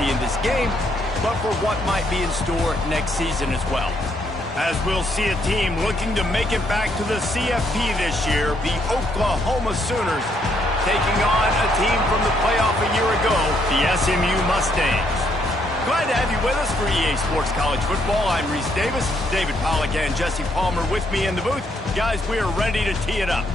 see in this game, but for what might be in store next season as well. As we'll see a team looking to make it back to the CFP this year, the Oklahoma Sooners taking on a team from the playoff a year ago, the SMU Mustangs. Glad to have you with us for EA Sports College Football. I'm Reese Davis, David Pollack and Jesse Palmer with me in the booth. Guys, we are ready to tee it up.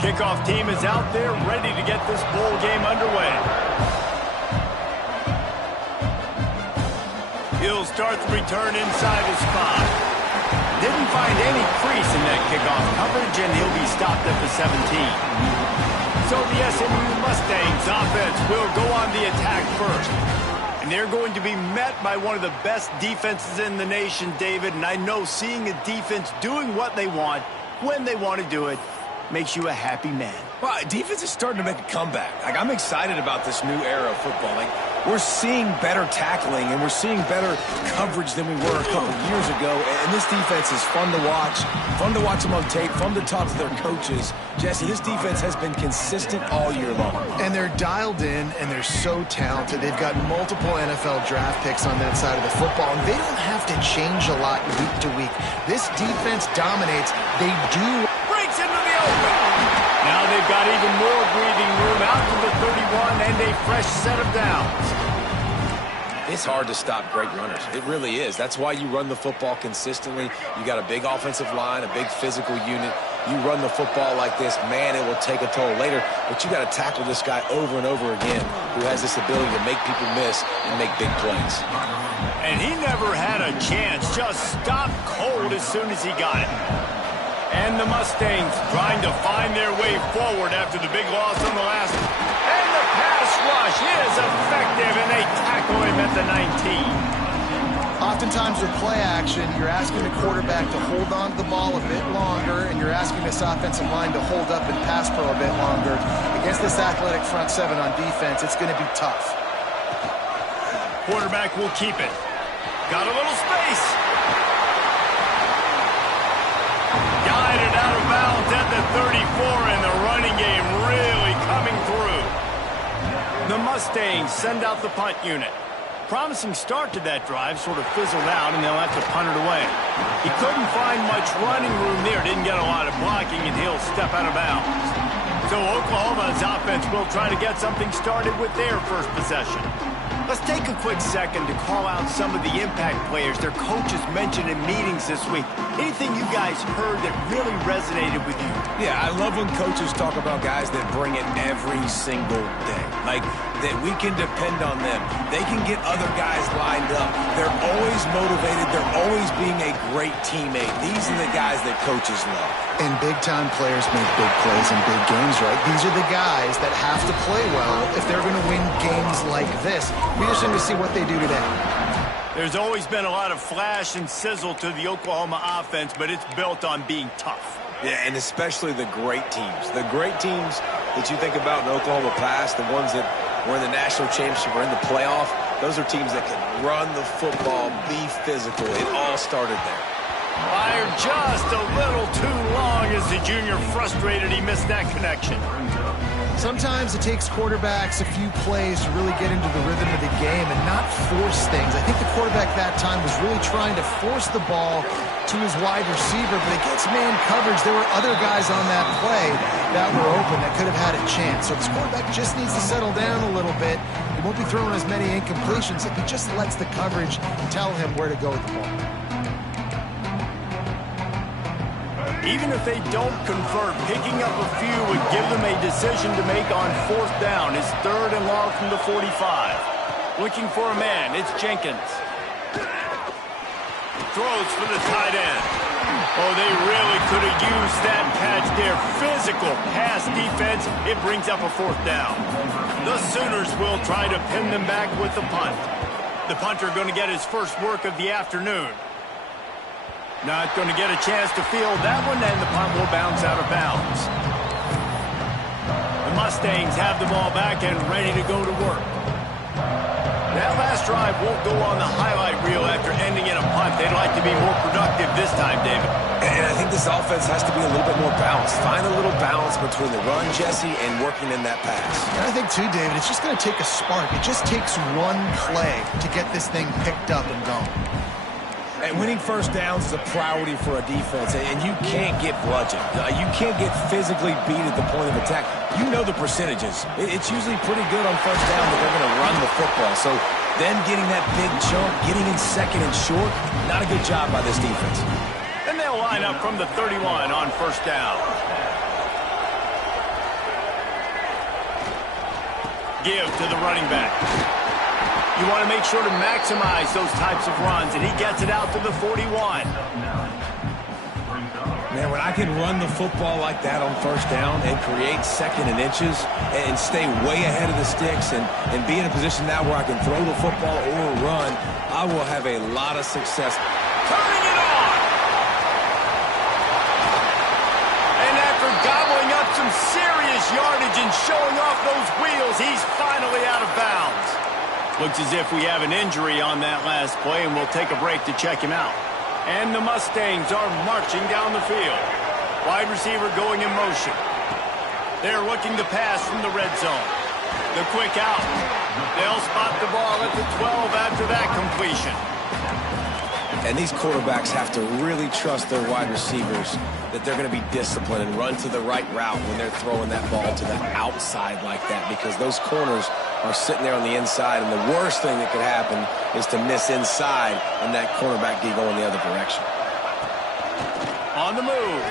Kickoff team is out there ready to get this bowl game underway. He'll start the return inside his 5. Didn't find any crease in that kickoff coverage, and he'll be stopped at the 17. So the SMU Mustangs offense will go on the attack first. And they're going to be met by one of the best defenses in the nation, David. And I know seeing a defense doing what they want, when they want to do it, makes you a happy man. Well, defense is starting to make a comeback. I'm excited about this new era of football. We're seeing better tackling, and we're seeing better coverage than we were a couple years ago. And this defense is fun to watch them on tape, fun to talk to their coaches. Jesse, this defense has been consistent all year long. And they're dialed in, and they're so talented. They've got multiple NFL draft picks on that side of the football, and they don't have to change a lot week to week. This defense dominates. They do. Into the open. Now they've got even more breathing room out to the 31 and a fresh set of downs. It's hard to stop great runners. It really is. That's why you run the football consistently. You got a big offensive line, a big physical unit. You run the football like this, man, it will take a toll later. But you got to tackle this guy over and over again who has this ability to make people miss and make big plays. And he never had a chance. Just stopped cold as soon as he got it. And the Mustangs trying to find their way forward after the big loss on the last. And the pass rush is effective, and they tackle him at the 19. Oftentimes with play action, you're asking the quarterback to hold on to the ball a bit longer, and you're asking this offensive line to hold up and pass pro a bit longer. Against this athletic front seven on defense, it's going to be tough. Quarterback will keep it. Got a little space. Guided out of bounds at the 34, and the running game really coming through. The Mustangs send out the punt unit. Promising start to that drive, sort of fizzled out, and they'll have to punt it away. He couldn't find much running room there, didn't get a lot of blocking, and he'll step out of bounds. So Oklahoma's offense will try to get something started with their first possession. Let's take a quick second to call out some of the impact players their coaches mentioned in meetings this week. Anything you guys heard that really resonated with you? Yeah, I love when coaches talk about guys that bring it every single day. Like, that we can depend on them. They can get other guys lined up. They're always motivated. They're always being a great teammate. These are the guys that coaches love. And big-time players make big plays in big games, right? These are the guys that have to play well if they're going to win games like this. We're just going to see what they do today. There's always been a lot of flash and sizzle to the Oklahoma offense, but it's built on being tough. Yeah, and especially the great teams. The great teams that you think about in Oklahoma past, the ones that were in the national championship or in the playoff, those are teams that can run the football, be physical. It all started there. Fired just a little too long as the junior frustrated he missed that connection. Sometimes it takes quarterbacks a few plays to really get into the rhythm of the game and not force things. I think the quarterback that time was really trying to force the ball to his wide receiver, but against man coverage, there were other guys on that play that were open that could have had a chance. So this quarterback just needs to settle down a little bit. He won't be throwing as many incompletions if he just lets the coverage tell him where to go with the ball. Even if they don't convert, picking up a few would give them a decision to make on fourth down. It's 3rd and long from the 45. Looking for a man, it's Jenkins. Throws for the tight end. Oh, they really could have used that catch there. Physical pass defense. It brings up a 4th down. The Sooners will try to pin them back with the punt. The punter going to get his first work of the afternoon. Not going to get a chance to field that one, and the punt will bounce out of bounds. The Mustangs have the ball back and ready to go to work. drive won't go on the highlight reel after ending in a punt. They'd like to be more productive this time, David. And I think this offense has to be a little bit more balanced. Find a little balance between the run, Jesse, and working in that pass. And I think, too, David, it's just going to take a spark. It just takes one play to get this thing picked up and going. And winning first downs is a priority for a defense, and you can't get bludgeoned. You can't get physically beat at the point of attack. You know the percentages. It's usually pretty good on first down that they're going to run the football. So then getting that big jump, getting in second and short, not a good job by this defense. And they'll line up from the 31 on first down. Give to the running back. You want to make sure to maximize those types of runs, and he gets it out to the 41. Man, when I can run the football like that on first down and create second and inches and stay way ahead of the sticks and be in a position now where I can throw the football or run, I will have a lot of success. Turning it on! And after gobbling up some serious yardage and showing off those wheels, he's finally out of bounds. Looks as if we have an injury on that last play, and we'll take a break to check him out. And the Mustangs are marching down the field. Wide receiver going in motion. They're looking to pass from the red zone. The quick out. They'll spot the ball at the 12 after that completion. And these quarterbacks have to really trust their wide receivers that they're going to be disciplined and run to the right route when they're throwing that ball to the outside like that, because those corners are sitting there on the inside, and the worst thing that could happen is to miss inside and that cornerback get going the other direction. On the move.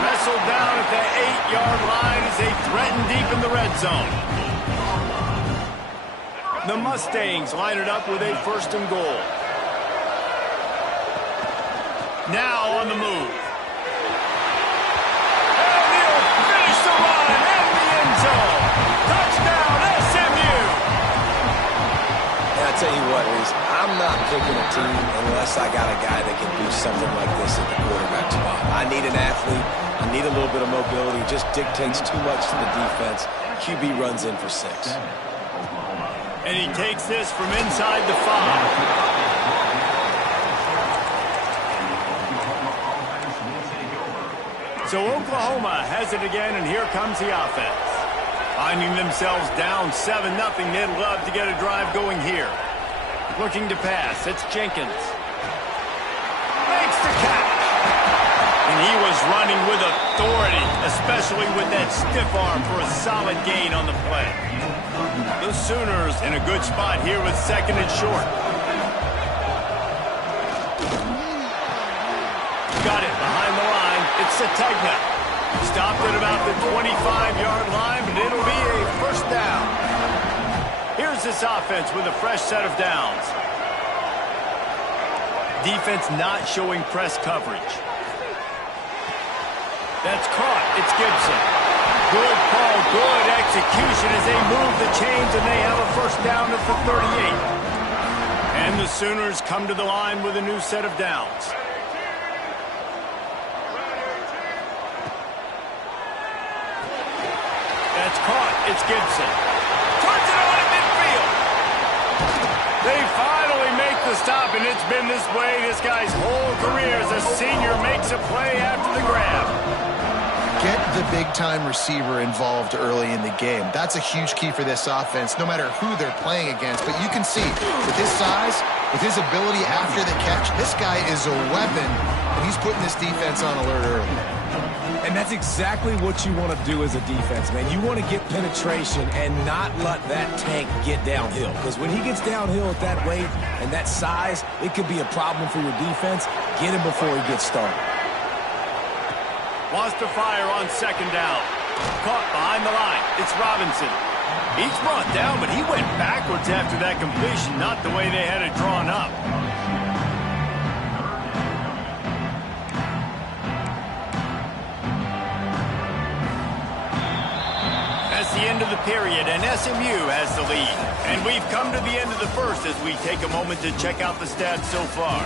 Wrestled down at the 8-yard line as they threaten deep in the red zone. The Mustangs line it up with a first and goal. Now on the move. And he'll finish the run in the end zone. Touchdown, SMU. And I tell you what, Reese, I'm not picking a team unless I got a guy that can do something like this at the quarterback spot. I need an athlete. I need a little bit of mobility. It just dictates too much to the defense. QB runs in for 6. And he takes this from inside the 5. So Oklahoma has it again, and here comes the offense. Finding themselves down 7-0, they'd love to get a drive going here. Looking to pass, it's Jenkins. Makes the catch. And he was running with authority, especially with that stiff arm for a solid gain on the play. The Sooners in a good spot here with second and short. Got it behind the line. It's Sategna. Stopped at about the 25-yard line, but it'll be a first down. Here's this offense with a fresh set of downs. Defense not showing press coverage. That's caught. It's Gibson. Good call, good execution as they move the chains, and they have a first down at the 38. And the Sooners come to the line with a new set of downs. That's caught. It's Gibson. Turns it on at midfield. They finally make the stop, and it's been this way this guy's whole career as a senior makes a play after the grab. Get the big-time receiver involved early in the game. That's a huge key for this offense, no matter who they're playing against. But you can see, with his size, with his ability after the catch, this guy is a weapon, and he's putting this defense on alert early. And that's exactly what you want to do as a defense, man. You want to get penetration and not let that tank get downhill. Because when he gets downhill at that weight and that size, it could be a problem for your defense. Get him before he gets started. Wants to fire on second down. Caught behind the line. It's Robinson. He's brought down, but he went backwards after that completion, not the way they had it drawn up. That's the end of the period, and SMU has the lead. And we've come to the end of the first as we take a moment to check out the stats so far.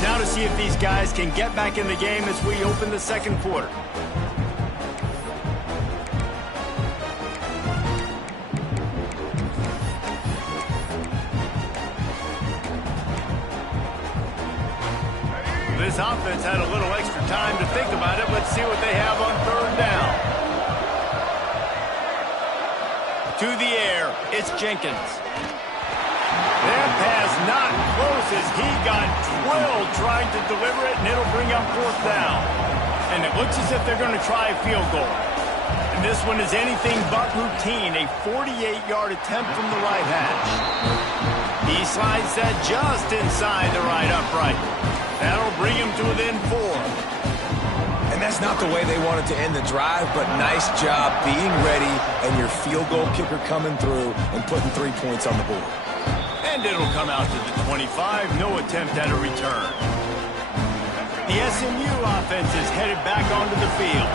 Now Now to see if these guys can get back in the game as we open the second quarter. This offense had a little extra time to think about it. Let's see what they have on third down. To the air, it's Jenkins. That pass not close as he got drilled trying to deliver it, and it'll bring up fourth down. And it looks as if they're going to try a field goal. And this one is anything but routine, a 48-yard attempt from the right hash. He slides that just inside the right upright. That'll bring him to within 4. And that's not the way they wanted to end the drive, but nice job being ready and your field goal kicker coming through and putting 3 points on the board. And it'll come out to the 25. No attempt at a return. The SMU offense is headed back onto the field.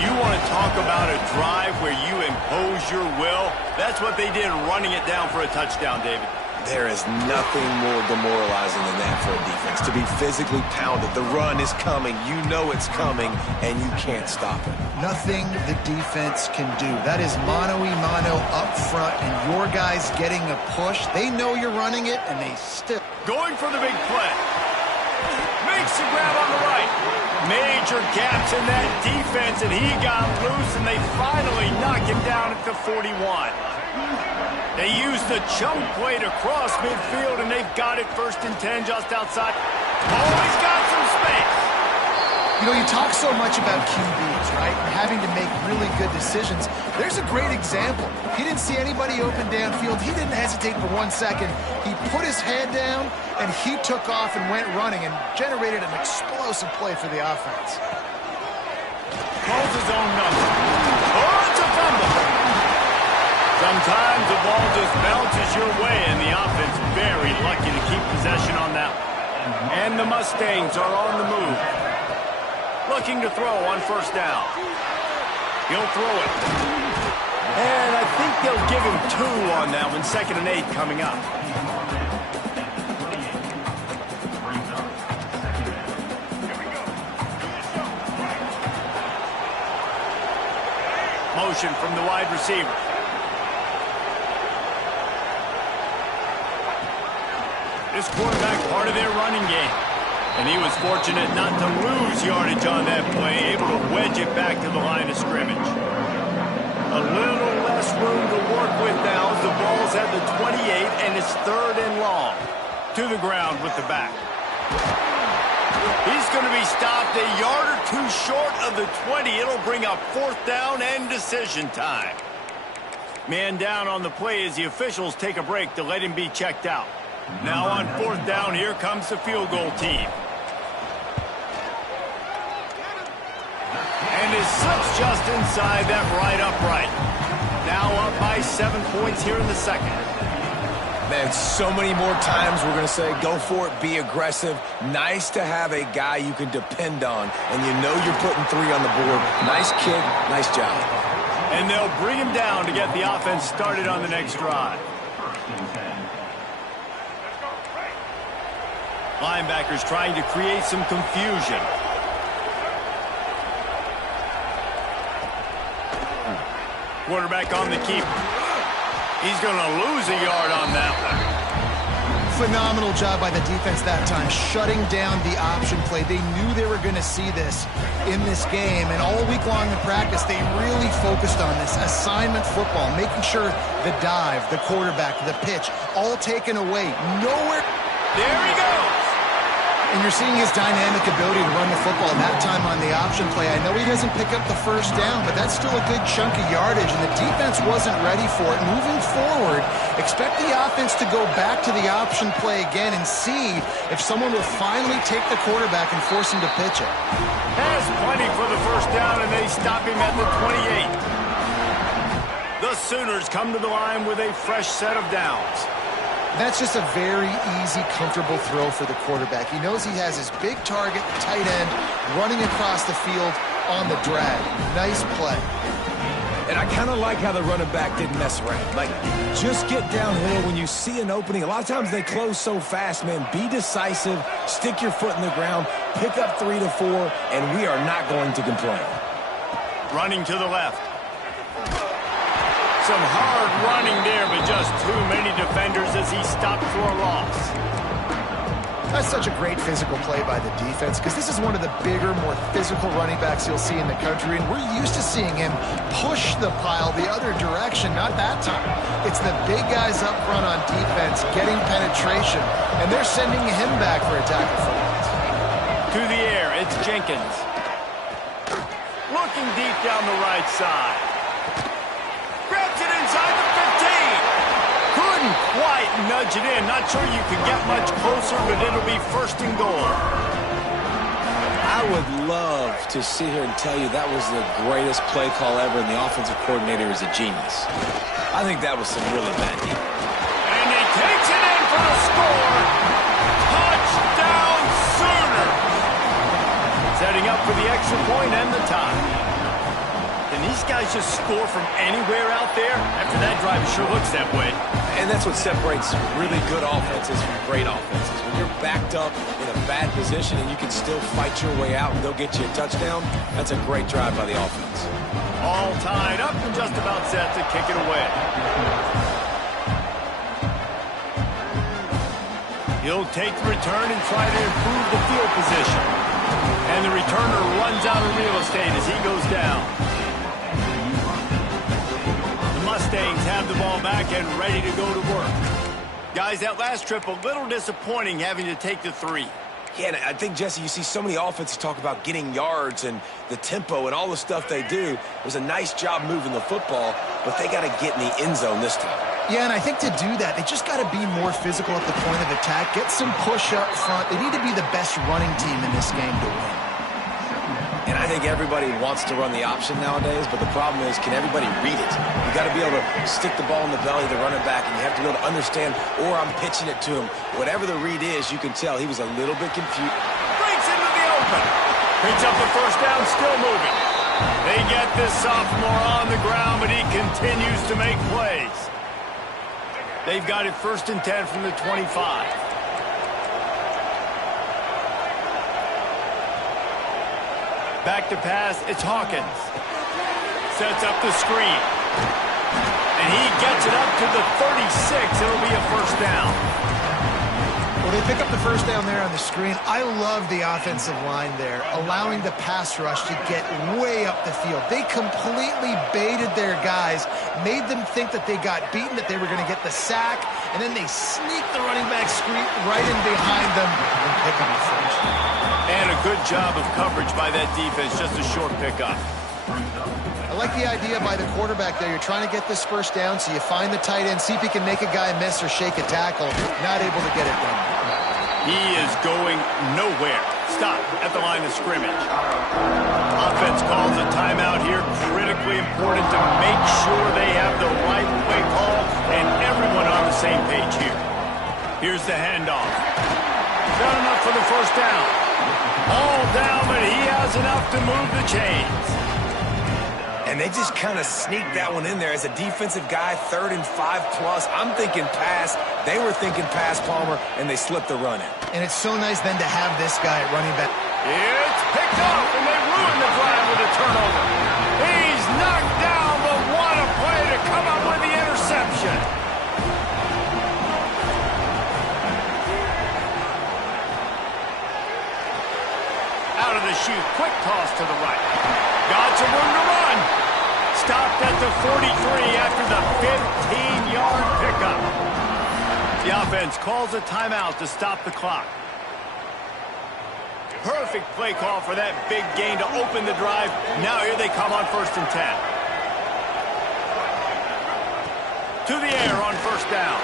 You want to talk about a drive where you impose your will? That's what they did, running it down for a touchdown, David. There is nothing more demoralizing than that for a defense, to be physically pounded. The run is coming, you know it's coming, and you can't stop it. Nothing the defense can do. That is mano-a-mano up front, and your guys getting a push. They know you're running it, and they still... Going for the big play. Makes the grab on the right. Major gaps in that defense, and he got loose, and they finally knock him down at the 41. They used the chunk play to cross midfield, and they've got it 1st and 10 just outside. Oh, he's got some space. You know, you talk so much about QBs, right? And having to make really good decisions. There's a great example. He didn't see anybody open downfield. He didn't hesitate for 1 second. He put his head down, and he took off and went running and generated an explosive play for the offense. Calls his own number. Oh, it's a fumble. Sometimes the ball just bounces your way, and the offense very lucky to keep possession on that one. And the Mustangs are on the move. Looking to throw on 1st down. He'll throw it. And I think they'll give him 2 on that one. 2nd and 8 coming up. Motion from the wide receiver. This quarterback part of their running game. And he was fortunate not to lose yardage on that play, able to wedge it back to the line of scrimmage. A little less room to work with now as the ball's at the 28, and it's 3rd and long. To the ground with the back. He's going to be stopped a yard or 2 short of the 20. It'll bring up 4th down and decision time. Man down on the play as the officials take a break to let him be checked out. Now on 4th down, here comes the field goal team. And is slips just inside that right upright. Now up by 7 points here in the second. Man, so many more times we're going to say, go for it, be aggressive. Nice to have a guy you can depend on, and you know you're putting 3 on the board. Nice kick, nice job. And they'll bring him down to get the offense started on the next drive. Linebackers trying to create some confusion. Quarterback on the keeper. He's going to lose a yard on that one. Phenomenal job by the defense that time, shutting down the option play. They knew they were going to see this in this game, and all week long in practice, they really focused on this assignment football, making sure the dive, the quarterback, the pitch, all taken away. Nowhere. There he goes. And you're seeing his dynamic ability to run the football that time on the option play. I know he doesn't pick up the 1st down, but that's still a good chunk of yardage, and the defense wasn't ready for it. Moving forward, expect the offense to go back to the option play again and see if someone will finally take the quarterback and force him to pitch it. Has plenty for the 1st down, and they stop him at the 28. The Sooners come to the line with a fresh set of downs. That's just a very easy, comfortable throw for the quarterback. He knows he has his big target, tight end, running across the field on the drag. Nice play. And I kind of like how the running back didn't mess around. Like, just get downhill when you see an opening. A lot of times they close so fast, man. Be decisive, stick your foot in the ground, pick up 3 to 4, and we are not going to complain. Running to the left. Some hard running there, but just too many defenders as he stopped for a loss. That's such a great physical play by the defense because this is one of the bigger, more physical running backs you'll see in the country, and we're used to seeing him push the pile the other direction. Not that time. It's the big guys up front on defense getting penetration, and they're sending him back for a tackle for loss. To the air, it's Jenkins. Looking deep down the right side. Grabs it inside the 15. Couldn't quite nudge it in. Not sure you could get much closer, but it'll be first and goal. I would love to sit here and tell you that was the greatest play call ever, and the offensive coordinator is a genius. I think that was some really bad deal. And he takes it in for the score. Touchdown Sooner. Setting up for the extra point and the tie. Can these guys just score from anywhere out there? After that drive, it sure looks that way. And that's what separates really good offenses from great offenses. When you're backed up in a bad position and you can still fight your way out and they'll get you a touchdown, that's a great drive by the offense. All tied up and just about set to kick it away. He'll take the return and try to improve the field position. And the returner runs out of real estate as he goes down. Mustangs have the ball back and ready to go to work. Guys, that last trip, a little disappointing having to take the 3. Yeah, and I think, Jesse, you see so many offenses talk about getting yards and the tempo and all the stuff they do. It was a nice job moving the football, but they got to get in the end zone this time. Yeah, and I think to do that, they just got to be more physical at the point of attack, get some push up front. They need to be the best running team in this game to win. And I think everybody wants to run the option nowadays, but the problem is, can everybody read it? You got to be able to stick the ball in the belly of the running back, and you have to be able to understand, or I'm pitching it to him. Whatever the read is, you can tell he was a little bit confused. Breaks into the open. Picks up the first down, still moving. They get this sophomore on the ground, but he continues to make plays. They've got it first and 10 from the 25. Back to pass, it's Hawkins. Sets up the screen. And he gets it up to the 36. It'll be a first down. Well, they pick up the first down there on the screen. I love the offensive line there, allowing the pass rush to get way up the field. They completely baited their guys, made them think that they got beaten, that they were going to get the sack, and then they sneak the running back screen right in behind them and pick up the first. And a good job of coverage by that defense, just a short pickup. I like the idea by the quarterback there. You're trying to get this first down, so you find the tight end, see if he can make a guy miss or shake a tackle. Not able to get it done. He is going nowhere. Stop at the line of scrimmage. Offense calls a timeout here. Critically important to make sure they have the right play call and everyone on the same page here. Here's the handoff. Not enough for the first down. All down, but he has enough to move the chains. And they just kind of sneaked that one in there as a defensive guy, 3rd and 5+. I'm thinking pass. They were thinking pass, Palmer, and they slipped the run in. And it's so nice then to have this guy at running back. It's picked off, and they ruin the drive with a turnover. He's knocked down, but what a play to come up with the interception. Out of the chute, quick toss to the right. Got some room to run. Stopped at the 43 after the 15-yard pickup. The offense calls a timeout to stop the clock. Perfect play call for that big gain to open the drive. Now here they come on 1st and 10. To the air on first down.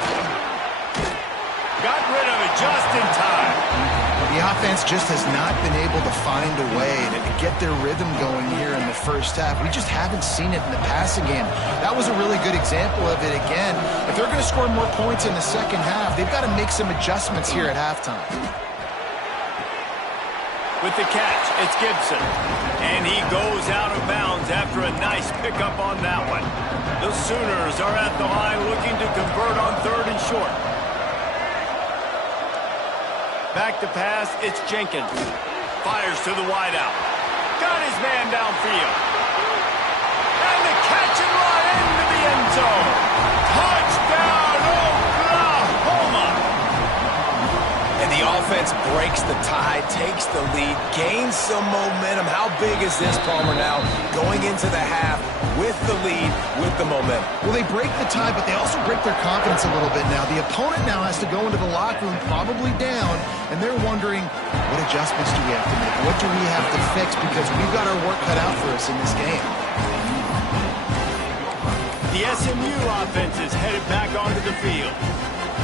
Got rid of it just in time. The offense just has not been able to find a way to get their rhythm going here in the first half. We just haven't seen it in the passing game. That was a really good example of it again. If they're going to score more points in the second half, they've got to make some adjustments here at halftime. With the catch, it's Gibson. And he goes out of bounds after a nice pickup on that one. The Sooners are at the line looking to convert on 3rd and short. Back to pass, it's Jenkins. Fires to the wideout. Got his man downfield. And the catch and run into the end zone. Touchdown, Oklahoma! And the offense breaks the tie, takes the lead, gains some momentum. How big is this, Palmer, now going into the half with the lead, with the momentum? Well, they break the tie, but they also break their confidence a little bit now. The opponent now has to go into the locker room probably down, and they're wondering, what adjustments do we have to make? What do we have to fix? Because we've got our work cut out for us in this game. The SMU offense is headed back onto the field.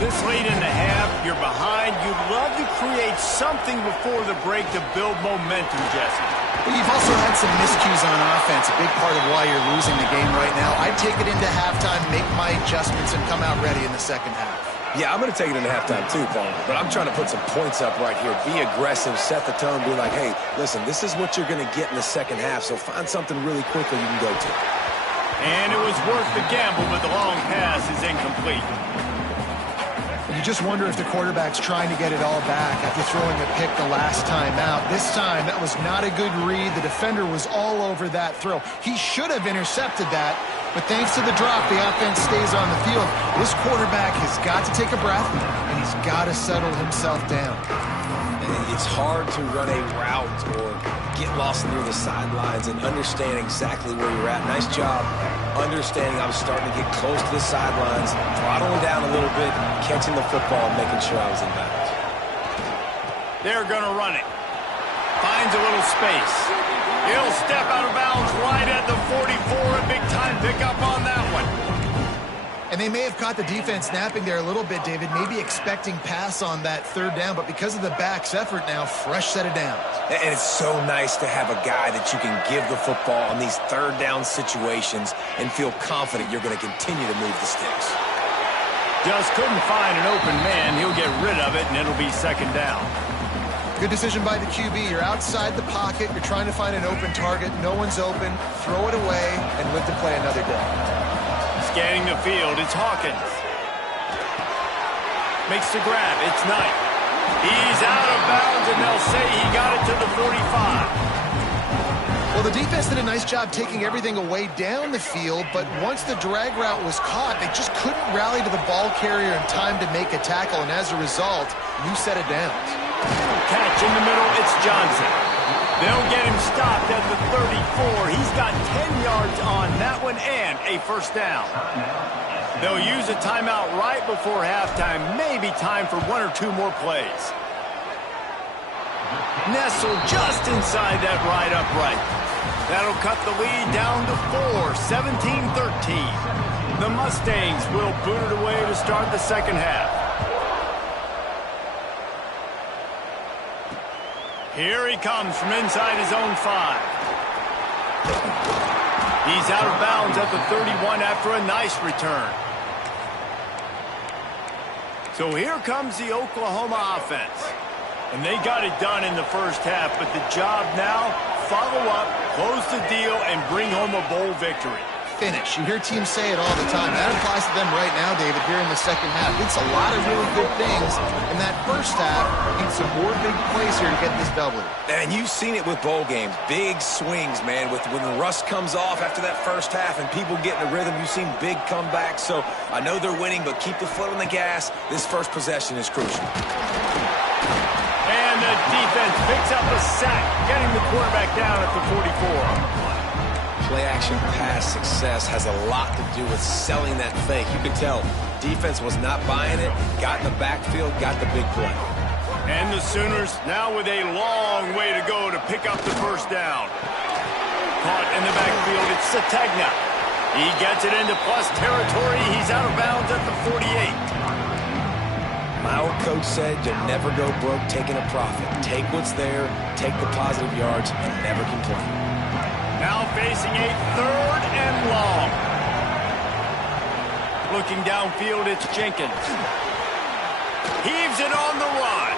This late in the half, you're behind. You'd love to create something before the break to build momentum, Jesse. Well, you've also had some miscues on offense, a big part of why you're losing the game right now. I'd take it into halftime, make my adjustments, and come out ready in the second half. Yeah, I'm going to take it into halftime too, Paul. But I'm trying to put some points up right here. Be aggressive, set the tone, be like, hey, listen, this is what you're going to get in the second half, so find something really quickly you can go to. And it was worth the gamble, but the long pass is incomplete. You just wonder if the quarterback's trying to get it all back after throwing a pick the last time out. This time, that was not a good read. The defender was all over that throw. He should have intercepted that, but thanks to the drop, the offense stays on the field. This quarterback has got to take a breath, and he's got to settle himself down. It's hard to run a route or get lost near the sidelines and understand exactly where you're at. Nice job understanding I was starting to get close to the sidelines, throttling down a little bit, catching the football, and making sure I was in bounds. They're going to run it. Finds a little space. He'll step out of bounds right at the 44. A big-time pickup on that one. And they may have caught the defense napping there a little bit, David, maybe expecting pass on that 3rd down, but because of the back's effort now, fresh set of downs. And it's so nice to have a guy that you can give the football on these 3rd down situations and feel confident you're going to continue to move the sticks. Just couldn't find an open man. He'll get rid of it, and it'll be 2nd down. Good decision by the QB. You're outside the pocket. You're trying to find an open target. No one's open. Throw it away and live to play another day. Scanning the field, it's Hawkins. Makes the grab, it's Knight. He's out of bounds, and they'll say he got it to the 45. Well, the defense did a nice job taking everything away down the field, but once the drag route was caught, they just couldn't rally to the ball carrier in time to make a tackle, and as a result, new set of downs. Catch in the middle, it's Johnson. They'll get him stopped at the 34. He's got 10 yards on that one and a 1st down. They'll use a timeout right before halftime. Maybe time for 1 or 2 more plays. Nestled just inside that right upright. That'll cut the lead down to 4, 17-13. The Mustangs will boot it away to start the second half. Here he comes from inside his own 5. He's out of bounds at the 31 after a nice return. So here comes the Oklahoma offense. And they got it done in the first half, but the job now, follow up, close the deal, and bring home a bowl victory. Finish. You hear teams say it all the time. That applies to them right now, David, here in the second half. It's a lot of really good things. In that first half, needs some more big plays here to get this W. And you've seen it with bowl games. Big swings, man. When the rust comes off after that first half and people get in the rhythm, you've seen big comebacks. So I know they're winning, but keep the foot on the gas. This first possession is crucial. And the defense picks up a sack, getting the quarterback down at the 44. Play-action pass success has a lot to do with selling that fake. You could tell defense was not buying it, got in the backfield, got the big play. And the Sooners now with a long way to go to pick up the 1st down. Caught in the backfield, it's Sategna. He gets it into plus territory. He's out of bounds at the 48. My old coach said you never go broke taking a profit. Take what's there, take the positive yards, and never complain. Now facing a 3rd and long. Looking downfield, it's Jenkins. Heaves it on the run.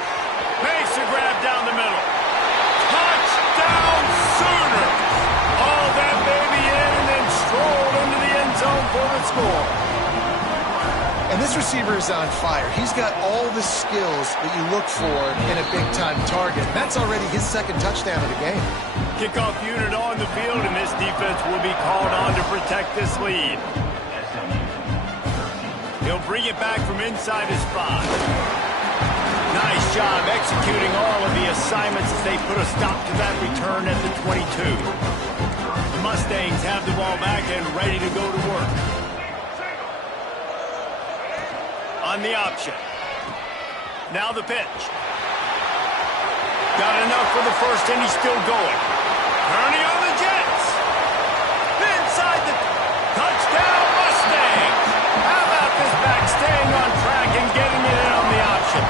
Makes the grab down the middle. score. And this receiver is on fire. He's got all the skills that you look for in a big-time target. That's already his second touchdown of the game. Kickoff unit on the field, and this defense will be called on to protect this lead. He'll bring it back from inside his 5. Nice job executing all of the assignments as they put a stop to that return at the 22. The Mustangs have the ball back and ready to go to work. On the option. Now the pitch. Got enough for the first, and he's still going. Turning on the Jets. Inside the touchdown Mustangs. How about this back staying on track and getting it in on the option?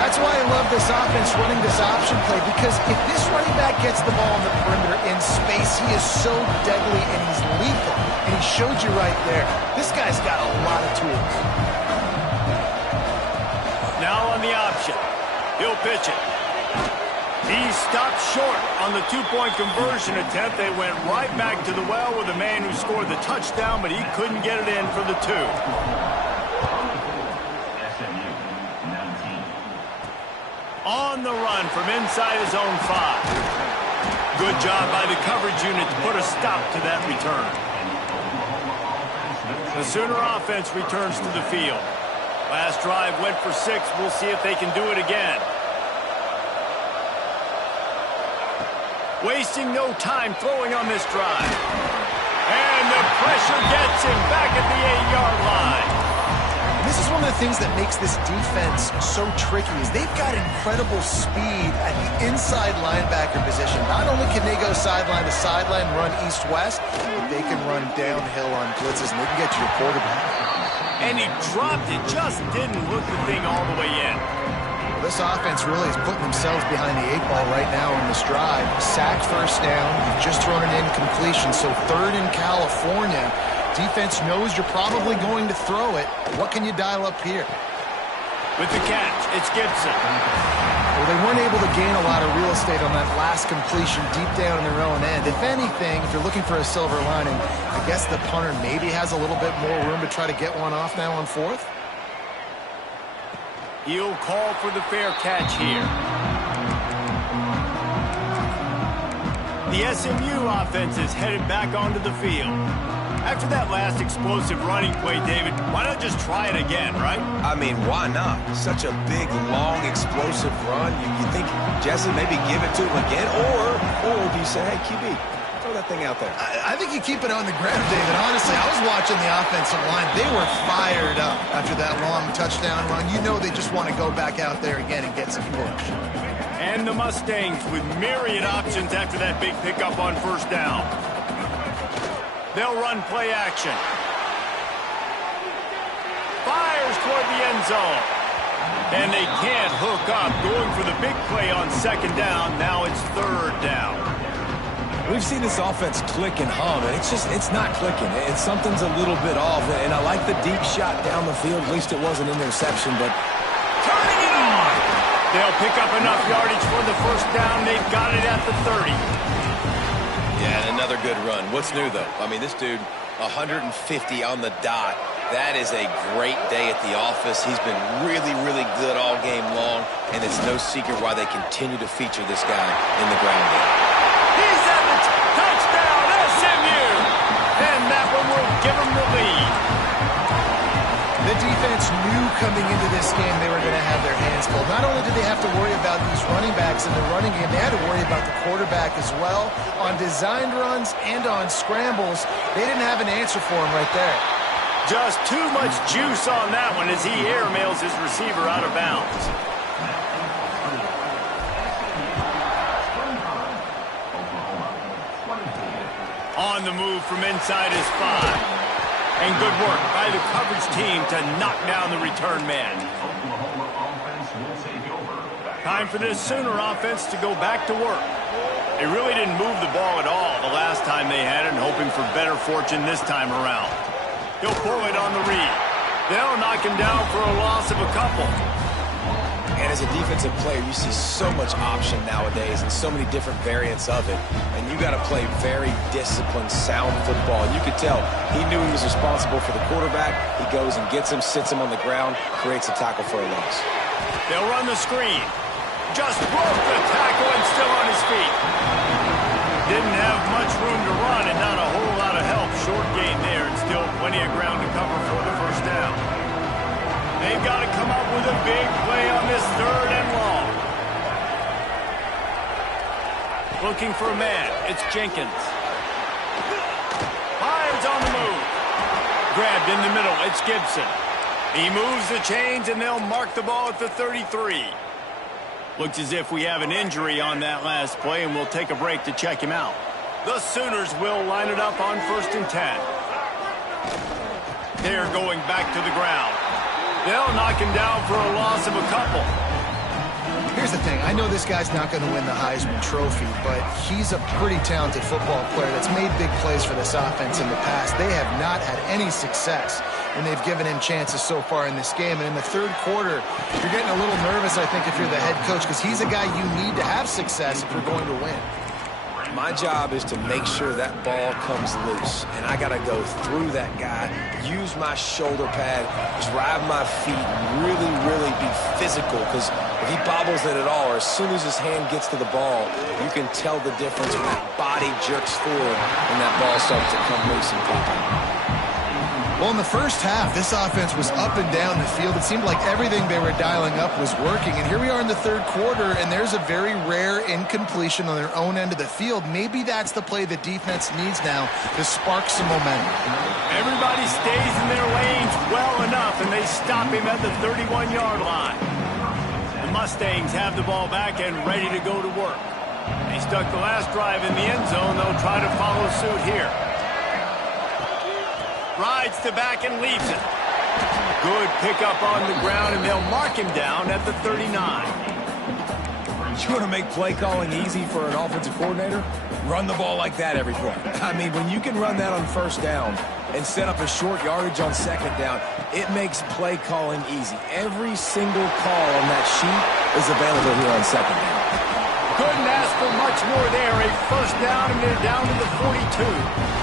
That's why I love this offense running this option play, because if this running back gets the ball on the perimeter in space, he is so deadly and he's lethal. And he showed you right there. This guy's got a lot of tools. Now on the option. He'll pitch it. He stopped short on the two-point conversion attempt. They went right back to the well with the man who scored the touchdown, but he couldn't get it in for the 2. On the run from inside his own 5. Good job by the coverage unit to put a stop to that return. The Sooner offense returns to the field. Last drive went for 6. We'll see if they can do it again. Wasting no time throwing on this drive. And the pressure gets him back at the 8-yard line. And this is one of the things that makes this defense so tricky is they've got incredible speed at the inside linebacker position. Not only can they go sideline to sideline, run east-west, but they can run downhill on blitzes, and they can get to your quarterback. And he dropped it, just didn't look the thing all the way in. This offense really is putting themselves behind the 8 ball right now on this drive. Sack first down. You've just thrown an incompletion, so 3rd in California. Defense knows you're probably going to throw it. What can you dial up here? With the catch, it's Gibson. Well, they weren't able to gain a lot of real estate on that last completion deep down in their own end. If anything, if you're looking for a silver lining, I guess the punter maybe has a little bit more room to try to get one off now on 4th. He'll call for the fair catch here. The SMU offense is headed back onto the field. After that last explosive running play, David, why not just try it again, right? I mean, why not? Such a big, long, explosive run. You think, Jesse, maybe give it to him again? Or do you say, hey, QB, throw that thing out there? I think you keep it on the ground, David. Honestly, I was watching the offensive line. They were fired up after that long touchdown run. You know they just want to go back out there again and get some push. And the Mustangs with myriad options after that big pickup on 1st down. They'll run play action. Fires toward the end zone. And they can't hook up. Going for the big play on 2nd down. Now it's 3rd down. We've seen this offense click and hum, and it's not clicking. Something's a little bit off, and I like the deep shot down the field. At least it wasn't an interception, but turning it on. They'll pick up enough yardage for the 1st down. They've got it at the 30. Yeah, and another good run. What's new, though? I mean, this dude, 150 on the dot. That is a great day at the office. He's been really, really good all game long, and it's no secret why they continue to feature this guy in the ground game. He's at the touchdown, SMU! And that one will give him the lead. The defense knew coming into this game they were going to have their hands full. Not only did they have to worry about these running backs in the running game, they had to worry about the quarterback as well. On designed runs and on scrambles, they didn't have an answer for him right there. Just too much juice on that one as he airmails his receiver out of bounds. On the move from inside his 5. And good work by the coverage team to knock down the return man. Time for this Sooner offense to go back to work. They really didn't move the ball at all the last time they had it, and hoping for better fortune this time around. He'll pull it on the read. They'll knock him down for a loss of a couple. And as a defensive player, you see so much option nowadays and so many different variants of it. And you got to play very disciplined, sound football. And you could tell he knew he was responsible for the quarterback. He goes and gets him, sits him on the ground, creates a tackle for a loss. They'll run the screen. Just broke the tackle and still on his feet. Didn't have much room to run and not a whole lot of help. Short gain there and still plenty of ground to cover for the first down. They've got to come up with a big play on this 3rd and long. Looking for a man. It's Jenkins. Fires on the move. Grabbed in the middle. It's Gibson. He moves the chains, and they'll mark the ball at the 33. Looks as if we have an injury on that last play, and we'll take a break to check him out. The Sooners will line it up on 1st and 10. They're going back to the ground. They'll knock him down for a loss of a couple. Here's the thing. I know this guy's not going to win the Heisman Trophy, but he's a pretty talented football player that's made big plays for this offense in the past. They have not had any success when they've given him chances so far in this game. And in the 3rd quarter, you're getting a little nervous, I think, if you're the head coach, because he's a guy you need to have success if you're going to win. My job is to make sure that ball comes loose, and I got to go through that guy, use my shoulder pad, drive my feet, and really be physical, because if he bobbles it at all, or as soon as his hand gets to the ball, you can tell the difference when that body jerks forward and that ball starts to come loose and pop out. Well, in the first half, this offense was up and down the field. It seemed like everything they were dialing up was working. And here we are in the 3rd quarter, and there's a very rare incompletion on their own end of the field. Maybe that's the play the defense needs now to spark some momentum. Everybody stays in their lanes well enough, and they stop him at the 31-yard line. The Mustangs have the ball back and ready to go to work. They stuck the last drive in the end zone. They'll try to follow suit here. Rides to back and leaves it. Good pickup on the ground, and they'll mark him down at the 39. You want to make play calling easy for an offensive coordinator? Run the ball like that every play. I mean, when you can run that on 1st down and set up a short yardage on 2nd down, it makes play calling easy. Every single call on that sheet is available here on 2nd down. Couldn't ask for much more there. A 1st down, and they're down to the 42.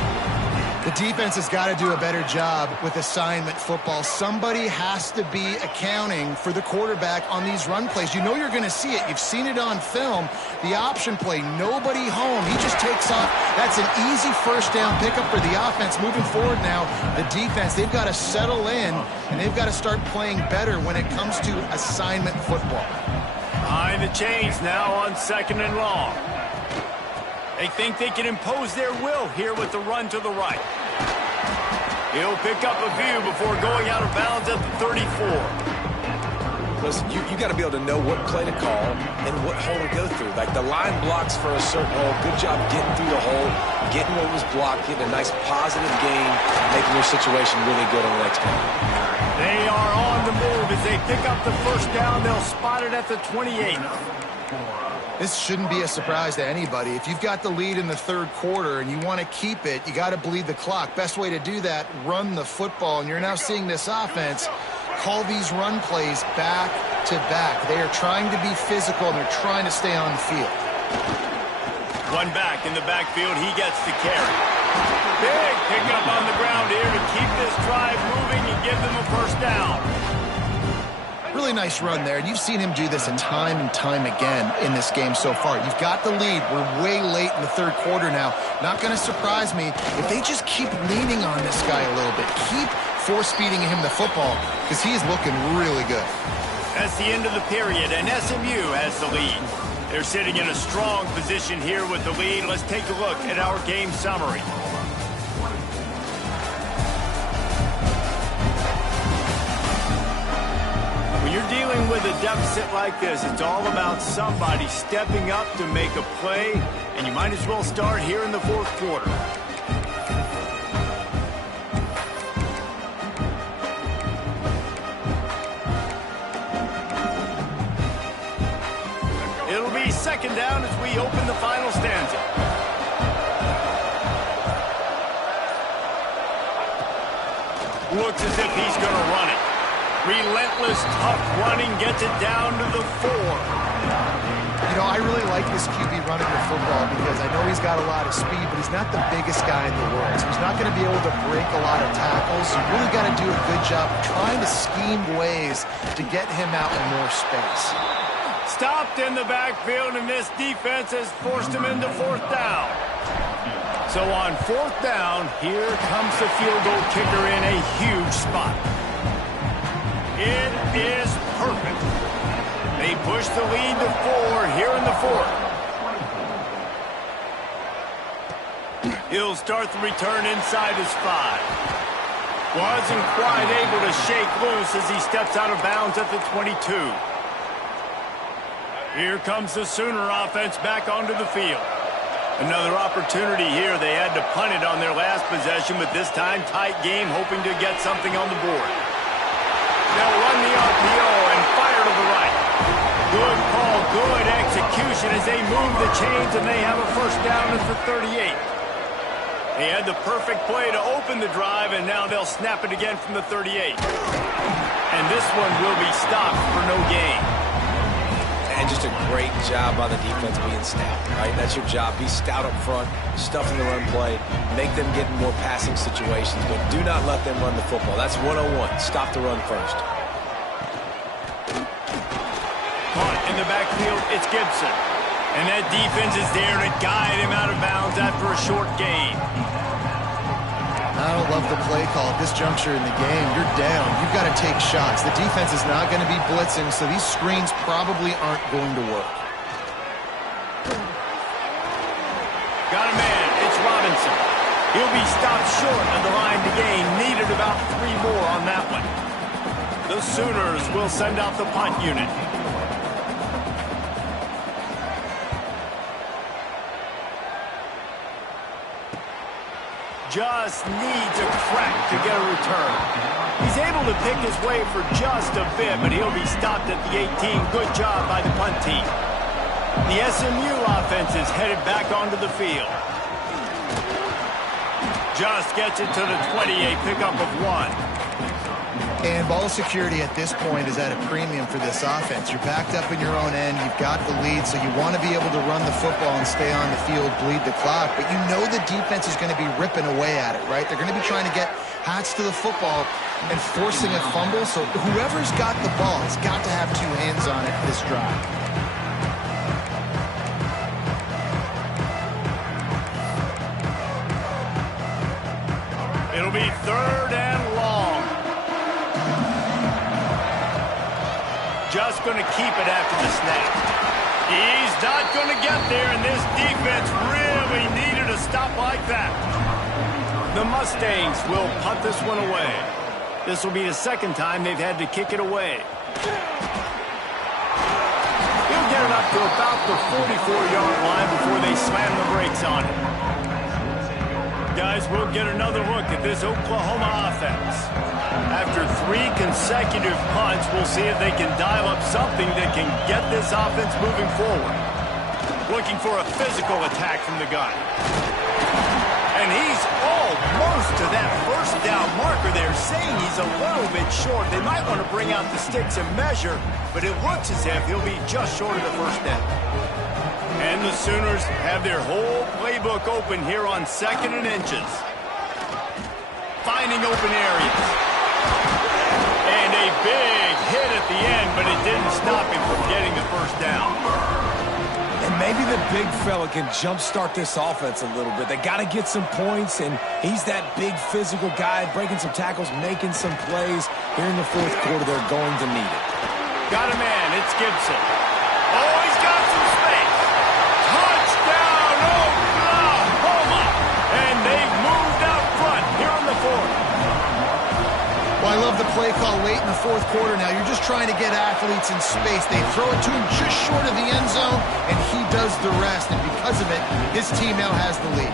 The defense has got to do a better job with assignment football. Somebody has to be accounting for the quarterback on these run plays. You know you're going to see it. You've seen it on film. The option play, nobody home. He just takes off. That's an easy 1st down pickup for the offense. Moving forward now, the defense, they've got to settle in, and they've got to start playing better when it comes to assignment football. Behind the chains now on 2nd and long. They think they can impose their will here with the run to the right. He'll pick up a few before going out of bounds at the 34. Listen, you got to be able to know what play to call and what hole to go through. Like the line blocks for a certain hole. Good job getting through the hole, getting what was blocked, getting a nice positive gain, making your situation really good on the next play. They are on the move as they pick up the 1st down. They'll spot it at the 28. This shouldn't be a surprise to anybody. If you've got the lead in the 3rd quarter and you want to keep it, you got to bleed the clock. Best way to do that, run the football. And you're now seeing this offense call these run plays back to back. They are trying to be physical, and they're trying to stay on the field. One back in the backfield. He gets the carry. Big pickup on the ground here to keep this drive moving and give them a 1st down. Really nice run there. You've seen him do this time and time again in this game so far. You've got the lead. We're way late in the 3rd quarter now. Not going to surprise me if they just keep leaning on this guy a little bit. Keep force-feeding him the football because he is looking really good. That's the end of the period, and SMU has the lead. They're sitting in a strong position here with the lead. Let's take a look at our game summary. When you're dealing with a deficit like this, it's all about somebody stepping up to make a play, and you might as well start here in the 4th quarter. It'll be 2nd down as we open the final stanza. Looks as if he's going to run it. Relentless, tough running gets it down to the 4. You know, I really like this QB running the football because I know he's got a lot of speed, but he's not the biggest guy in the world. So he's not going to be able to break a lot of tackles. You really got to do a good job trying to scheme ways to get him out in more space. Stopped in the backfield, and this defense has forced him into 4th down. So on 4th down, here comes the field goal kicker in a huge spot. It is perfect. They push the lead to 4 here in the 4th. He'll start the return inside his 5. Wasn't quite able to shake loose as he steps out of bounds at the 22. Here comes the Sooner offense back onto the field. Another opportunity here. They had to punt it on their last possession, but this time tight game, hoping to get something on the board. They'll run the RPO and fire to the right. Good call, good execution as they move the chains, and they have a 1st down at the 38. They had the perfect play to open the drive, and now they'll snap it again from the 38. And this one will be stopped for no gain. And just a great job by the defense being stout, right? That's your job. Be stout up front, stuff in the run play, make them get in more passing situations, but do not let them run the football. That's 101. Stop the run first. Punt in the backfield, it's Gibson. And that defense is there to guide him out of bounds after a short gain. I don't love the play call at this juncture in the game. You're down. You've got to take shots. The defense is not going to be blitzing, so these screens probably aren't going to work. Got a man. It's Robinson. He'll be stopped short of the line to gain. Needed about 3 more on that one. The Sooners will send out the punt unit. Just needs a crack to get a return. He's able to pick his way for just a bit, but he'll be stopped at the 18. Good job by the punt team. The SMU offense is headed back onto the field. Just gets it to the 20, a pickup of 1. And ball security at this point is at a premium for this offense. You're backed up in your own end. You've got the lead, so you want to be able to run the football and stay on the field, bleed the clock. But you know the defense is going to be ripping away at it, right? They're going to be trying to get hats to the football and forcing a fumble. So whoever's got the ball has got to have 2 hands on it this drive. It'll be 3rd and long. Just going to keep it after the snap. He's not going to get there, and this defense really needed a stop like that. The Mustangs will punt this one away. This will be the 2nd time they've had to kick it away. He'll get it up to about the 44-yard line before they slam the brakes on it. Guys, we'll get another look at this Oklahoma offense. After 3 consecutive punts, we'll see if they can dial up something that can get this offense moving forward. Looking for a physical attack from the gun. And he's almost to that 1st down marker there, saying he's a little bit short. They might want to bring out the sticks and measure, but it looks as if he'll be just short of the 1st down. And the Sooners have their whole playbook open here on 2nd and inches. Finding open areas. And a big hit at the end, but it didn't stop him from getting the 1st down. And maybe the big fella can jumpstart this offense a little bit. They got to get some points, and he's that big physical guy, breaking some tackles, making some plays. Here in the 4th quarter, they're going to need it. Got a man. It's Gibson. Oh, he's got some space. Touchdown, Oklahoma! And they've moved out front here in the 4th. Well, I love the play call late in the 4th quarter now. You're just trying to get athletes in space. They throw it to him just short of the end zone, and he does the rest. And because of it, his team now has the lead.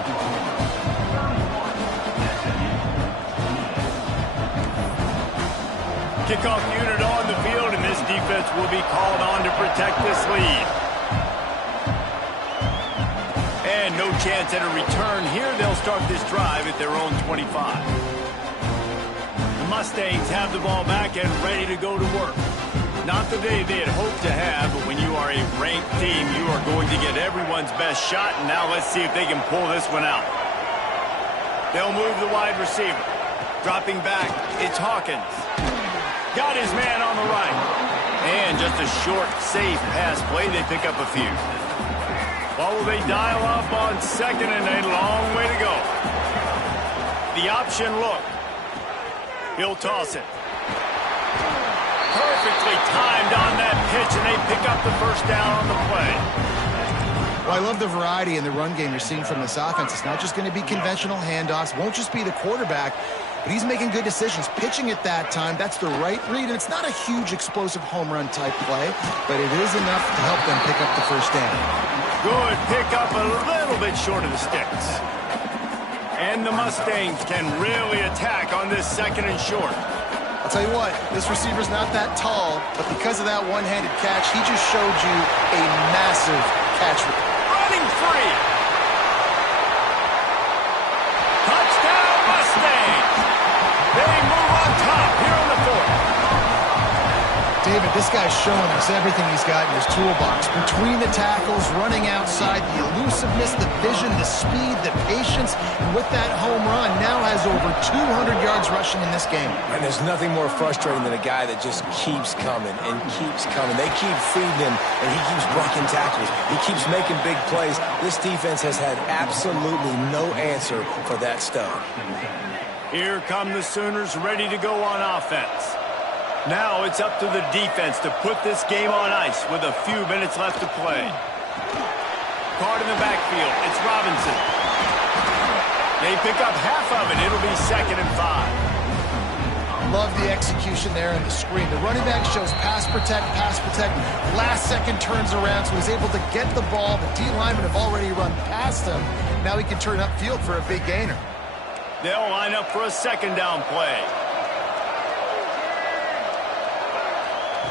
Kickoff unit on the field, and this defense will be called on to protect this lead. And no chance at a return here. They'll start this drive at their own 25. The Mustangs have the ball back and ready to go to work. Not the day they had hoped to have, but when you are a ranked team, you are going to get everyone's best shot, and now let's see if they can pull this one out. They'll move the wide receiver. Dropping back, it's Hawkins. Got his man on the right. And just a short, safe pass play, they pick up a few. Well, will they dial up on second and a long way to go? The option look. He'll toss it. Perfectly timed on that pitch, and they pick up the first down on the play. Well, I love the variety in the run game you're seeing from this offense. It's not just going to be conventional handoffs. Won't just be the quarterback, but he's making good decisions. Pitching at that time, that's the right read, and it's not a huge explosive home run type play, but it is enough to help them pick up the first down. Good pick up, a little bit short of the sticks. And the Mustangs can really attack on this second and short. I'll tell you what, this receiver's not that tall, but because of that one-handed catch, he just showed you a massive catch. Running free. Touchdown Mustangs. They move on top here in the fourth. David, this guy's showing us everything he's got in his toolbox. Between the tackles, running outside, the elusiveness, the vision, the speed, the patience, and with that home run, now has over 200 yards rushing in this game. And there's nothing more frustrating than a guy that just keeps coming and keeps coming. They keep feeding him, and he keeps breaking tackles. He keeps making big plays. This defense has had absolutely no answer for that stud. Here come the Sooners ready to go on offense. Now it's up to the defense to put this game on ice with a few minutes left to play. Card in the backfield. It's Robinson. They pick up half of it. It'll be 2nd and 5. Love the execution there in the screen. The running back shows pass protect. Last second turns around, so he's able to get the ball. The D linemen have already run past him. Now he can turn upfield for a big gainer. They'll line up for a second down play.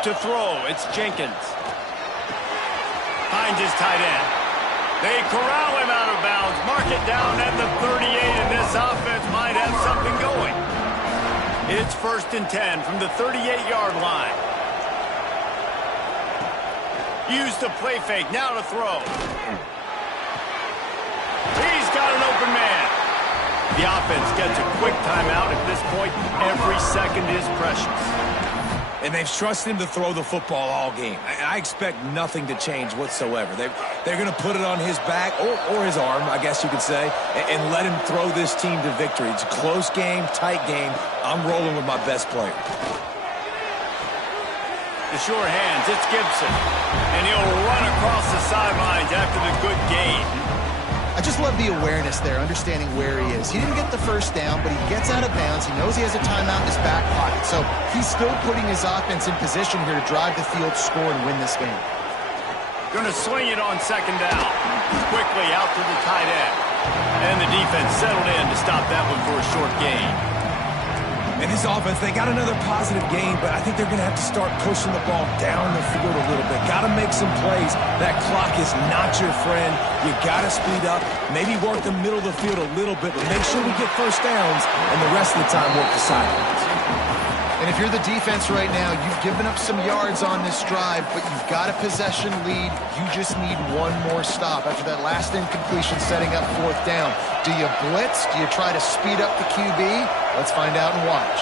To throw, it's Jenkins. Finds his tight end. They corral him out of bounds, mark it down at the 38, and this offense might have something going. It's 1st and 10 from the 38-yard line. Use the play fake, now to throw. He's got an open man. The offense gets a quick timeout. At this point, every second is precious. And they've trusted him to throw the football all game. I expect nothing to change whatsoever. They're going to put it on his back, or his arm, I guess you could say, and let him throw this team to victory. It's a close game, tight game. I'm rolling with my best player. The sure hands, it's Gibson. And he'll run across the sidelines after the good gain. I just love the awareness there, understanding where he is. He didn't get the first down, but he gets out of bounds. He knows he has a timeout in his back pocket. So he's still putting his offense in position here to drive the field, score, and win this game. Going to swing it on 2nd down. Quickly out to the tight end. And the defense settled in to stop that one for a short gain. And this offense, they got another positive game, but I think they're going to have to start pushing the ball down the field a little bit. Got to make some plays. That clock is not your friend. You got to speed up, maybe work the middle of the field a little bit, but make sure we get first downs, and the rest of the time work the sidelines. And if you're the defense right now, you've given up some yards on this drive, but you've got a possession lead. You just need one more stop after that last incompletion setting up 4th down. Do you blitz? Do you try to speed up the QB? Let's find out and watch.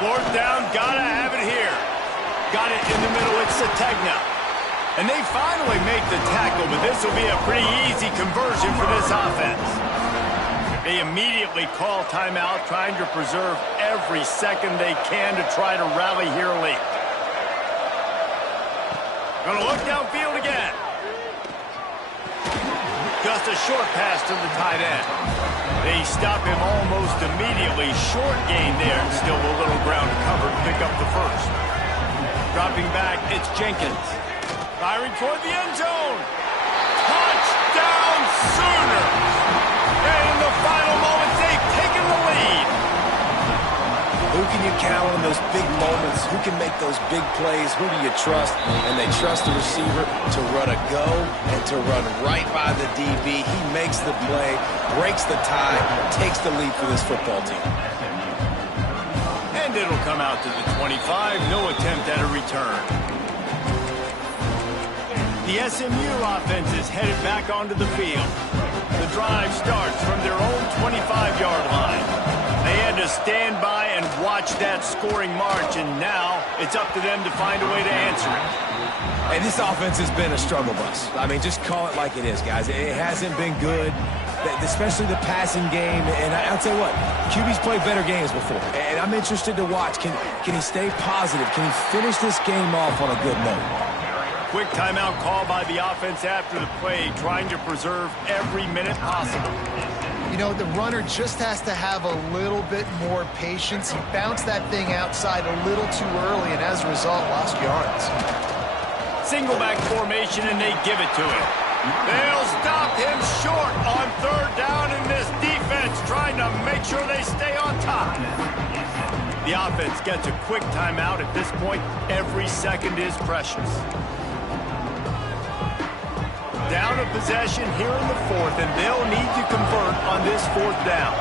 4th down, gotta have it here. Got it in the middle, it's Sategna. And they finally make the tackle, but this will be a pretty easy conversion for this offense. They immediately call timeout, trying to preserve every second they can to try to rally here late. Gonna look downfield again. Just a short pass to the tight end. They stop him almost immediately. Short gain there, and still a little ground to cover to pick up the first. Dropping back, it's Jenkins. Firing toward the end zone. Touchdown Sooners! And in the final moments, they've taken the lead. Who can you count on those big moments? Who can make those big plays? Who do you trust? And they trust the receiver to run a go and to run right by the DB. He makes the play, breaks the tie, takes the lead for this football team. And it'll come out to the 25. No attempt at a return. The SMU offense is headed back onto the field. The drive starts from their own 25-yard line. They had to stand by and watch that scoring march, and now it's up to them to find a way to answer it. And this offense has been a struggle bus. I mean, just call it like it is, guys. It hasn't been good, especially the passing game. And I'll tell you what, QB's played better games before. And I'm interested to watch. Can he stay positive? Can he finish this game off on a good note? Quick timeout call by the offense after the play, trying to preserve every minute possible. You know, the runner just has to have a little bit more patience. He bounced that thing outside a little too early, and as a result, lost yards. Single back formation, and they give it to him. They'll stop him short on third down, and this defense trying to make sure they stay on top. The offense gets a quick timeout. At this point, every second is precious. Down a possession here in the fourth, and they'll need to convert on this fourth down.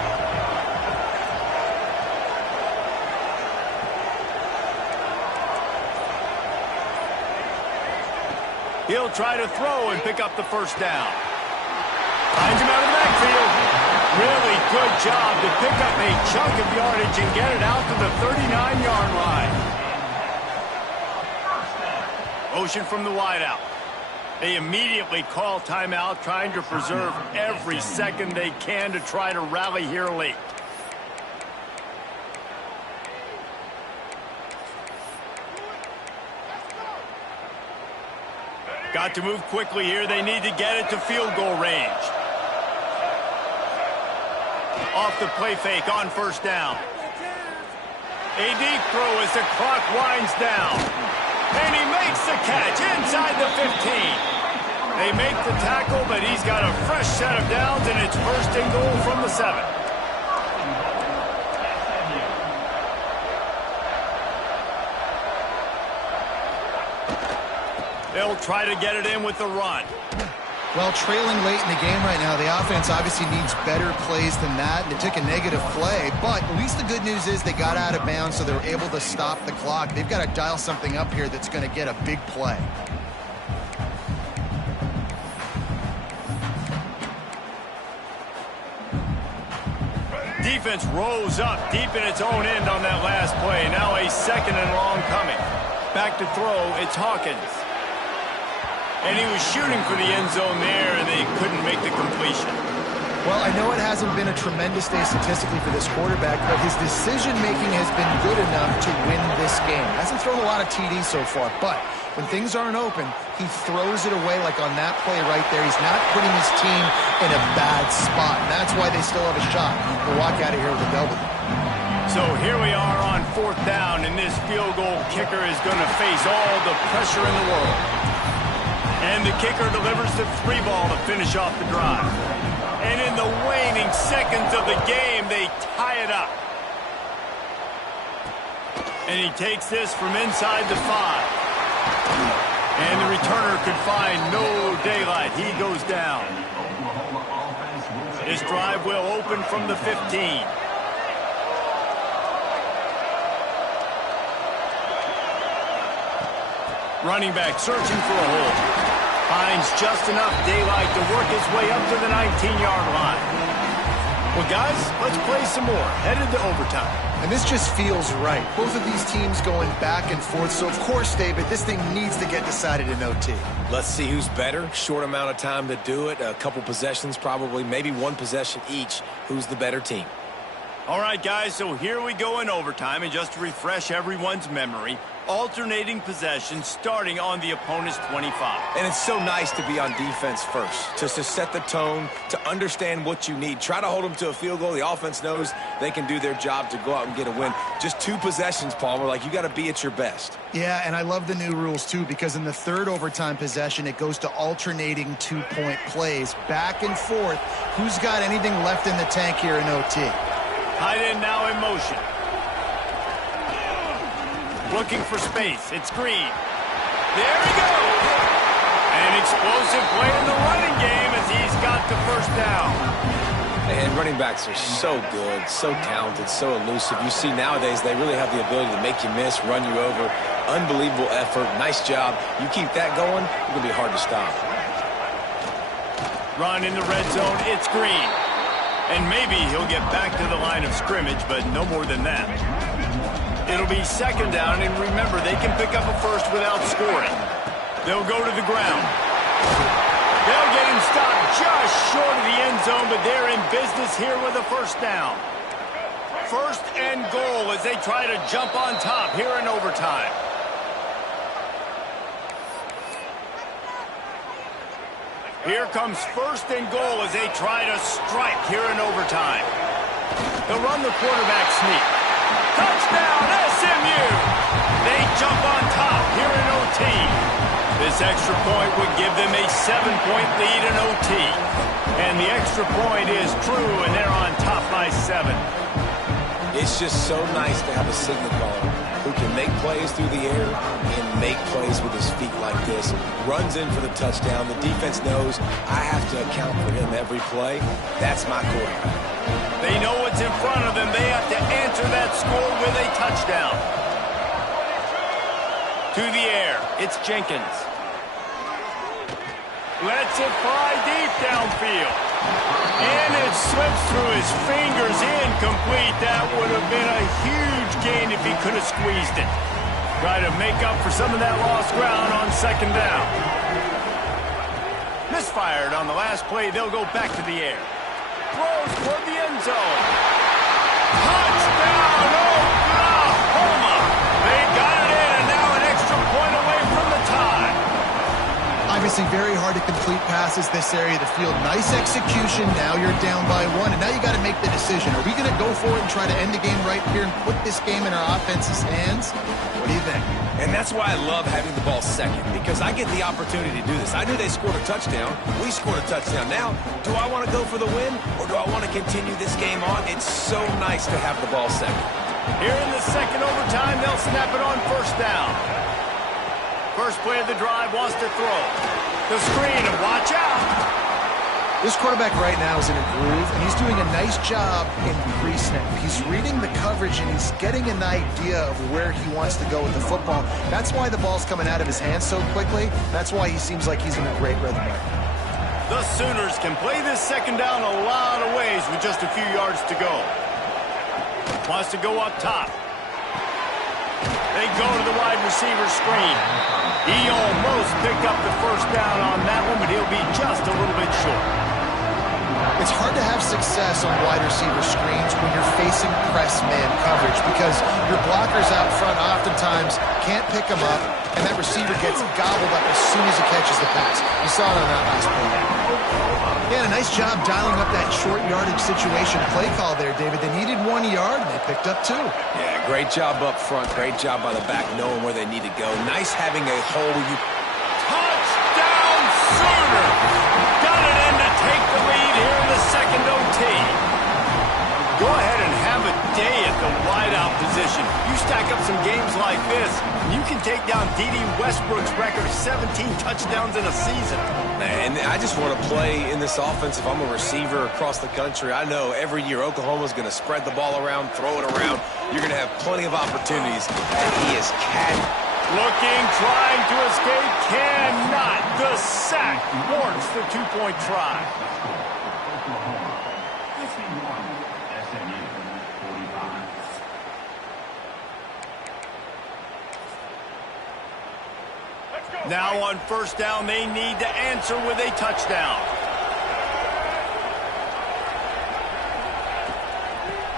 He'll try to throw and pick up the first down. Finds him out of the backfield. Really good job to pick up a chunk of yardage and get it out to the 39-yard line. Motion from the wideout. They immediately call timeout, trying to preserve every second they can to try to rally here late. Got to move quickly here. They need to get it to field goal range. Off the play fake on first down. A deep throw as the clock winds down. And he makes the catch inside the 15. They make the tackle, but he's got a fresh set of downs, and it's first and goal from the 7. They'll try to get it in with the run. Well, trailing late in the game right now, the offense obviously needs better plays than that. They took a negative play, but at least the good news is they got out of bounds, so they were able to stop the clock. They've got to dial something up here that's going to get a big play. Defense rose up deep in its own end on that last play. Now a second and long coming. Back to throw, it's Hawkins. And he was shooting for the end zone there, and they couldn't make the completion. Well, I know it hasn't been a tremendous day statistically for this quarterback, but his decision-making has been good enough to win this game. Hasn't thrown a lot of TDs so far, but when things aren't open, he throws it away like on that play right there. He's not putting his team in a bad spot, and that's why they still have a shot to walk out of here with a W. So here we are on fourth down, and this field goal kicker is going to face all the pressure in the world. And the kicker delivers the 3 ball to finish off the drive. And in the waning seconds of the game, they tie it up. And he takes this from inside the 5. And the returner could find no daylight. He goes down. This drive will open from the 15. Running back searching for a hole. Finds just enough daylight to work his way up to the 19-yard line. Well, guys, let's play some more. Headed to overtime. And this just feels right. Both of these teams going back and forth. So, of course, David, this thing needs to get decided in OT. Let's see who's better. Short amount of time to do it. A couple possessions probably. Maybe one possession each. Who's the better team? All right, guys, so here we go in overtime. And just to refresh everyone's memory, alternating possessions starting on the opponent's 25. And it's so nice to be on defense first, just to set the tone, to understand what you need. Try to hold them to a field goal. The offense knows they can do their job to go out and get a win. Just 2 possessions, Palmer. Like, you got to be at your best. Yeah, and I love the new rules, too, because in the third overtime possession, it goes to alternating 2-point plays. Back and forth. Who's got anything left in the tank here in OT? Tight end now in motion. Looking for space. It's Green. There he goes. An explosive play in the running game as he's got the first down. And running backs are so good, so talented, so elusive. You see nowadays they really have the ability to make you miss, run you over. Unbelievable effort. Nice job. You keep that going, it's going to be hard to stop. Run in the red zone. It's Green. And maybe he'll get back to the line of scrimmage, but no more than that. It'll be second down, and remember, they can pick up a first without scoring. They'll go to the ground. They'll get him stopped just short of the end zone, but they're in business here with a first down. First and goal as they try to jump on top here in overtime. Here comes first and goal as they try to strike here in overtime. They'll run the quarterback sneak. Touchdown, SMU! They jump on top here in OT. This extra point would give them a 7-point lead in OT. And the extra point is true, and they're on top by 7. It's just so nice to have a signal caller who can make plays through the air and make plays with his feet like this. Runs in for the touchdown. The defense knows I have to account for him every play. That's my quarterback. They know what's in front of them. They have to answer that score with a touchdown. To the air, it's Jenkins. Lets it fly deep downfield. And it slips through his fingers, incomplete. That would have been a huge gain if he could have squeezed it. Try to make up for some of that lost ground on second down. Misfired on the last play. They'll go back to the air. Throws toward the end zone. Touchdown, Oklahoma! They got it in, and now an extra point away from the tie. Obviously very hard to complete passes this area of the field. Nice execution. Now you're down by 1, and now you got to make the decision. Are we going to go for it and try to end the game right here and put this game in our offense's hands? What do you think? And that's why I love having the ball second, because I get the opportunity to do this. I knew they scored a touchdown. We scored a touchdown. Now, do I want to go for the win, or do I want to continue this game on? It's so nice to have the ball second. Here in the second overtime, they'll snap it on first down. First play of the drive, wants to throw. The screen, and watch out. This quarterback right now is in a groove, and he's doing a nice job in pre-snap. He's reading the coverage, and he's getting an idea of where he wants to go with the football. That's why the ball's coming out of his hands so quickly. That's why he seems like he's in a great rhythm right now. The Sooners can play this second down a lot of ways with just a few yards to go. Wants to go up top. They go to the wide receiver screen. He almost picked up the first down on that one, but he'll be just a little bit short. It's hard to have success on wide receiver screens when you're facing press man coverage because your blockers out front oftentimes can't pick them up, and that receiver gets gobbled up as soon as he catches the pass. You saw it on that last play. Yeah, a nice job dialing up that short yardage situation play call there, David. They needed 1 yard, and they picked up 2. Yeah, great job up front. Great job by the back knowing where they need to go. Nice having a hole where you... Touchdown, Sooners! Got it in to take the lead here in the second OT. Go ahead and have a day at the wideout position. You stack up some games like this, and you can take down D.D. Westbrook's record of 17 touchdowns in a season. And I just want to play in this offense if I'm a receiver across the country. I know every year Oklahoma's going to spread the ball around, throw it around. You're going to have plenty of opportunities, and he is looking, trying to escape, cannot. The sack warrants the 2-point try. Now on first down, they need to answer with a touchdown.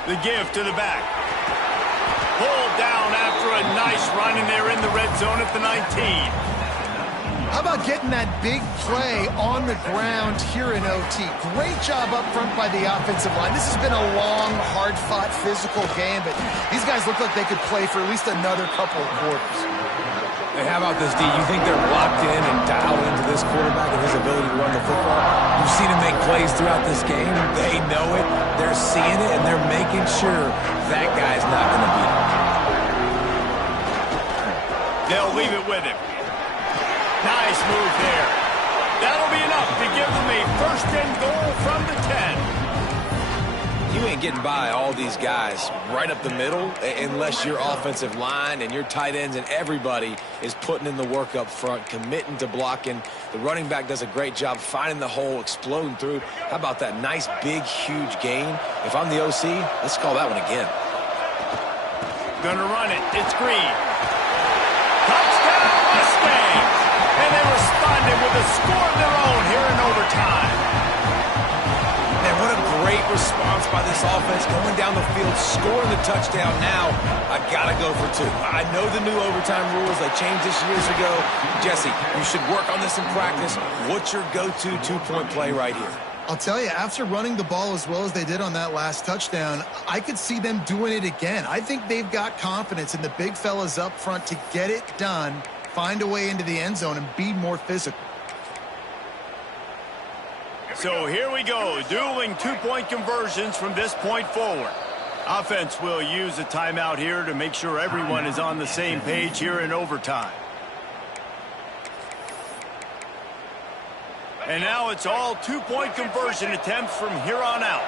The give to the back. Pulled down after a nice run, and they're in the red zone at the 19. How about getting that big play on the ground here in OT? Great job up front by the offensive line. This has been a long, hard-fought, physical game, but these guys look like they could play for at least another couple of quarters. And how about this, D? You think they're locked in and dialed into this quarterback and his ability to run the football? You've seen him make plays throughout this game. They know it. They're seeing it, and they're making sure that guy's not going to beat him. They'll leave it with him. Nice move there. That'll be enough to give them a first and goal from the 10. You ain't getting by all these guys right up the middle unless your offensive line and your tight ends and everybody is putting in the work up front, committing to blocking. The running back does a great job finding the hole, exploding through. How about that nice, big, huge gain? If I'm the OC, let's call that one again. Gonna run it. It's Green. Touchdown, Mustangs! And they responded with a score of their own here in overtime. Man, what a great response by this offense, going down the field, scoring the touchdown. Now, I got to go for two. I know the new overtime rules. They changed this years ago. Jesse, you should work on this in practice. What's your go-to two-point play right here? I'll tell you, after running the ball as well as they did on that last touchdown, I could see them doing it again. I think they've got confidence in the big fellas up front to get it done, find a way into the end zone, and be more physical. So here we go, dueling two-point conversions from this point forward. Offense will use a timeout here to make sure everyone is on the same page here in overtime. And now it's all two-point conversion attempts from here on out.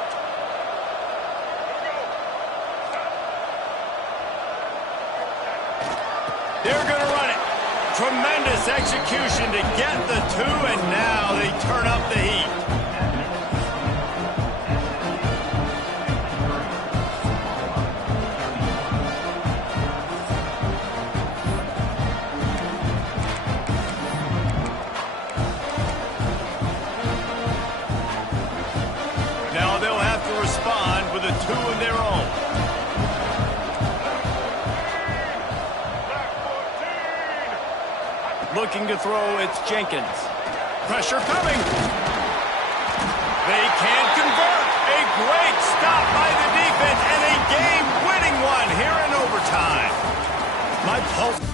They're going to run it. Tremendous execution to get the two, and now they turn up the heat. Now they'll have to respond with a two of their own. Looking to throw, it's Jenkins. Pressure coming. They can't convert. A great stop by the defense and a game-winning one here in overtime. My pulse.